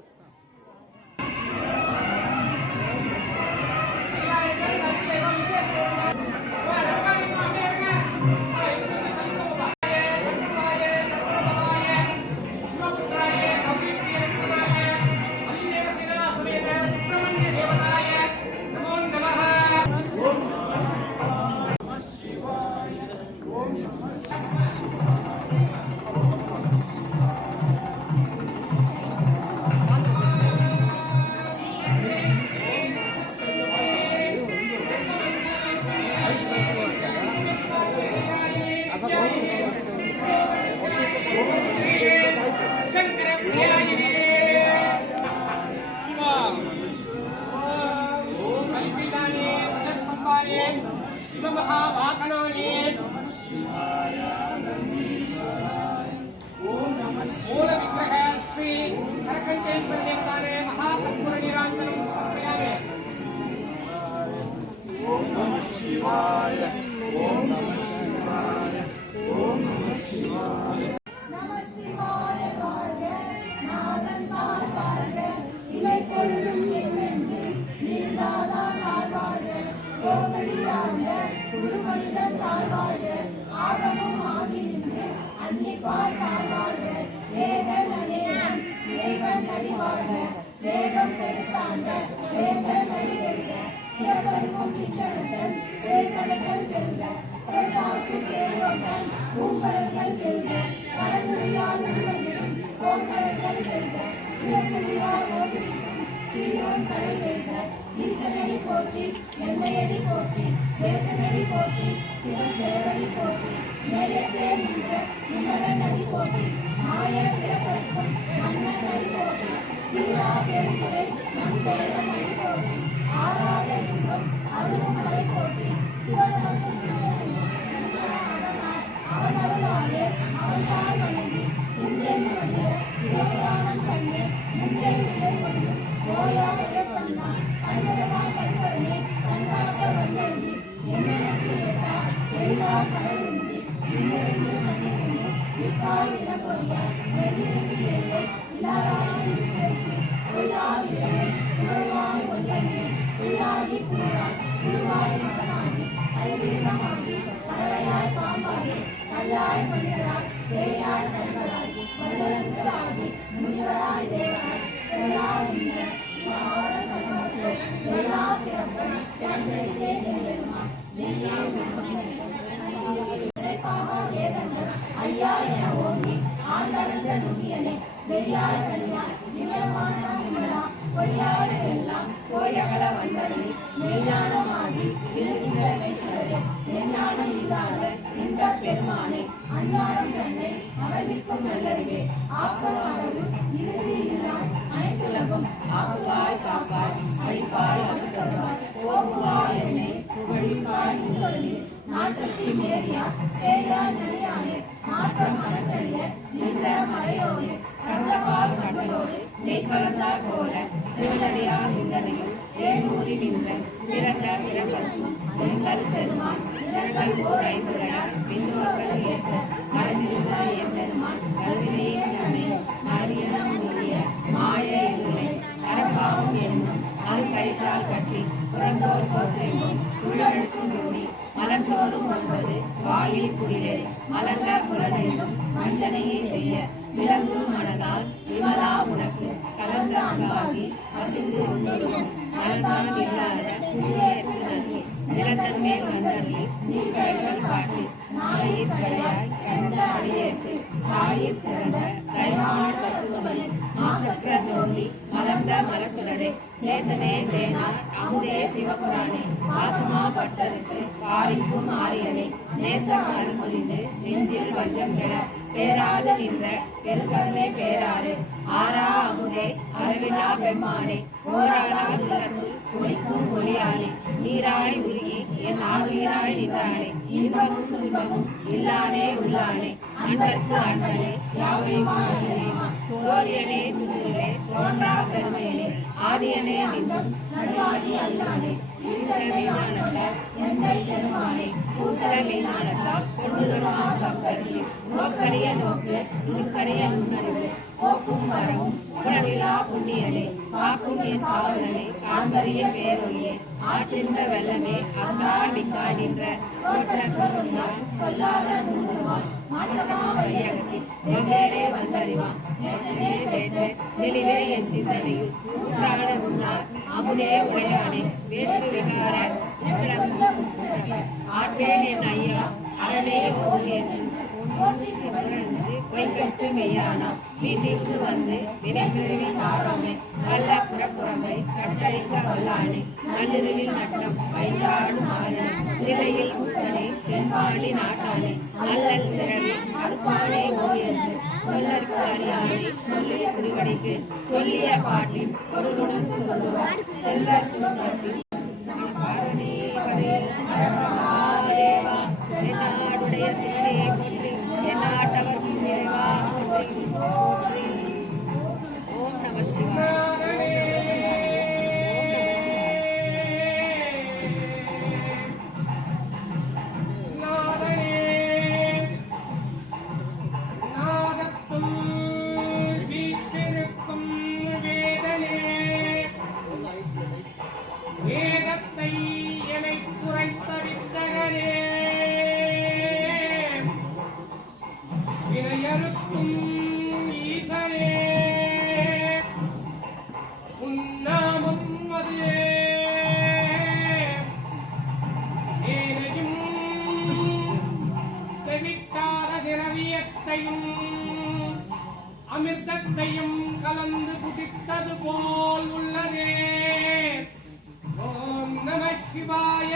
వస్తాం. मूल विग्रह श्री हरकंठेश्वर देवताने महातत्पर निरांजनम समर्पयामि. ओम नमः शिवाय. ओम नमः शिवाय. ओम नमः शिवाय. நம சிவாய வாழ்க நாதன் தாழ் வாழ்க இலை பொழுதும் என்னென்று நீர்தாதா தாழ் வாழ்க கோமடியாழ்க குருமனிதன் தாழ் வாழ்க ஆகமும் ஆகி நின்று அன்னிப்பாய் தாழ் வாழ்க ஏகன் அநேகன் இறைவன் அடி வாழ்க வேகம் பெருத்தாண்ட வேந்தன் அடி வெல்க இறப்பருக்கும் இச்சடத்தன் வேகடங்கள் வெல்க கொண்டாக்கு சேவந்தன் பூம்பரங்கள் வெல்க கரந்துரையார் உருவங்களும் தோன்றங்கள் வெல்க உயர்முதியார் ஓவிக்கும் சீரோன் கடல் வெல்க ஈசனடி போற்றி எல்லையடி போற்றி தேசனடி போற்றி சிவன் சேவடி போற்றி நேயத்தே நின்ற நிமலன் அடி போற்றி மாய பிறப்பருக்கும் மன்னன் அடி போற்றி சீரா பெருந்துரை நம் தேவன் அடி போற்றி ஆராத இன்பம் அருளும் அடை போற்றி சிவனவன் அவனருளாலே அவன்தாள் வணங்கி சிந்தை வந்து சிவபுராணம் கண்டு முந்தை உயர்வொன்று ஓயா உயர்வண்ணா கண்ணுடதா கண்கருணை கண்காட்ட வந்தருந்தி என்னெனக்கு ஏட்டா எழிலார் கடலுந்தி இன்னிருந்து மண்ணிருந்து மிக்காய் இளப்பொழியார் நெல்லிருந்து எல்லை இல்லாதான விட்டரிசி உள்ளாவி வேலை உருவான் ஒன்றி உள்ளாகி புனராய் உருவாகி மகனாகி கல்வீரமாகி பறவையாய் பாம்பாகி கல்லாய் மனிதராய் பேயாய் கண்களாய் மனிதராகி முனிவராய் தேவராய் செயலாளிந்த சுவார சமூகத்தில் வேளா பிறப்பன் தஞ்சைத்தே நெருமான் வெய்யே உழைப்பாக வேதங்கள் ஐயா என ஓங்கி ஆண்டளந்த நுண்ணியனை வெய்யாய் கல்யாய் நிலமான நிமலா பொய்யாடு எல்லாம் கோயகல வந்தருளி மெய்ஞானமாகி இருக்கின்ற வைத்தரே எஞ்ஞானம் இல்லாத இந்த பெருமானை அஞ்ஞானம் தன்னை அமைவிக்கும் நல்லறிவே ஆக்கம் அளவு இறுதி இல்லா அனைத்துலகும் ஆக்குவாய் காப்பாய் அழிப்பாய் அறுத்தருவாய் ஓகுவாய் என்னை புகழிப்பாய் நின்றருளி நாட்டத்தின் நேரியா சேயா நெறியானே மாற்றம் மனக்கழிய நின்ற மறையோடு கண்டபால் கண்டலோடு நெய் கலந்தார் போல சிவனடியா சிந்தனையும் ஏனூறி நின்ற பிறந்த பிறப்பருக்கும் எங்கள் பெருமான் ஜனங்கள் ஓர் ஐந்துடையார் பின்னோர்கள் ஏற்க மறந்திருந்த எம்பெருமான் கல்வினையை நன்மை மரியனம் மூடிய மாய இருளை அறப்பாவும் என்னும் அருக்கயிற்றால் கட்டி புறந்தோர் போற்றெங்கும் உள்ளழுக்கும் மூடி மலஞ்சோறும் ஒன்பது வாயில் குடிலே மலங்க புலனெங்கும் வஞ்சனையை செய்ய விலங்கும் மனதால் விமலா உனக்கு கலந்த அன்பாகி வசிந்து உண்டோடும் மலர்தான் இல்லாத புதியேற்கு நல்கி நிலத்தன் மேல் வந்தருளி நீர்கடல்கள் காட்டி நாயிற் கடையாய் எந்த அடியேற்கு தாயிற் சிறந்த கைமான தத்துவமணி மாசற்ற ஜோதி மலர்ந்த மலச்சுடரே தேசனே தேனார் அமுதே சிவபுராணே வாசமா பட்டருக்கு பாரிக்கும் ஆரியனே நேச மலர் முறிந்து நெஞ்சில் வஞ்சம் கெட பேராத நின்ற பெருங்கருணை பேராறு ஆரா அமுதே அளவிலா பெம்மானே ஓராளா உள்ளத்துள் குளிக்கும் ஒளியாளே நீராய் உருகி என் ஆர்வீராய் நின்றானே இன்பமும் துன்பமும் இல்லானே உள்ளானே அன்பர்க்கு அன்பனே யாவையுமா சோரியனே துணிலே தோன்றா பெருமையிலே ஆதியனே நின்றும் நடுவாகி அல்லானே இருந்த விமானத்த எந்தை பெருமானே கூத்தல மெய்ஞானத்தால் கொண்டுணர்வான் பக்தர்களே நோக்கரிய நோக்கு நுணுக்கரிய நுண்ணறிவு போக்கும் வரவும் உணவிலா புண்ணியனே காக்கும் என் காவலனே காண்பறிய பேரொழியே ஆற்றின்ற வெள்ளமே அந்தா மிக்கா நின்ற தோற்ற பொருளால் சொல்லாத நுண்ணுருவான் மாற்றமா வையகத்தில் வெவ்வேறே வந்தறிவான் நேற்றே தேற்று தெளிவே என் சிந்தனையில் ஊற்றான உண்ணார் அமுதே உடையானே வேற்று விகார ஆற்றேன் என் ஐயா அரணே ஓதி என்று பொய்கட்டு மெய்யானா வீட்டிற்கு வந்து வினைப்பிறவி சாராமை வல்ல புறப்புறமை கட்டளிக்க வல்லானே நள்ளிரலில் நட்டம் பயிராடு மாறே நிலையில் முத்தனே செம்பாளி நாட்டானே அல்லல் பிறவி அறுப்பானே ஓதி என்று சொல்லற்கு அறியானே சொல்லிய திருவடிக்கு சொல்லிய பாட்டின் பொருளுடன் சொல்லுவார் செல்லர் சுற்றத்தில் தேவா என்னாடுடைய சிவனே போற்றி என்னாட்டவர்க்கும் இறைவா போற்றி போற்றி. ஓம் நம சிவாய. வேதத்தை எனை குறைத்த வித்தகனே வினையறுக்கும் ஈசனே உன்னாமம் அது ஏனையும் செவிட்டாத திரவியத்தையும் அமிர்தத்தையும் கலந்து குடித்தது போல் உள்ளதே. ஓம் நம சிவாய.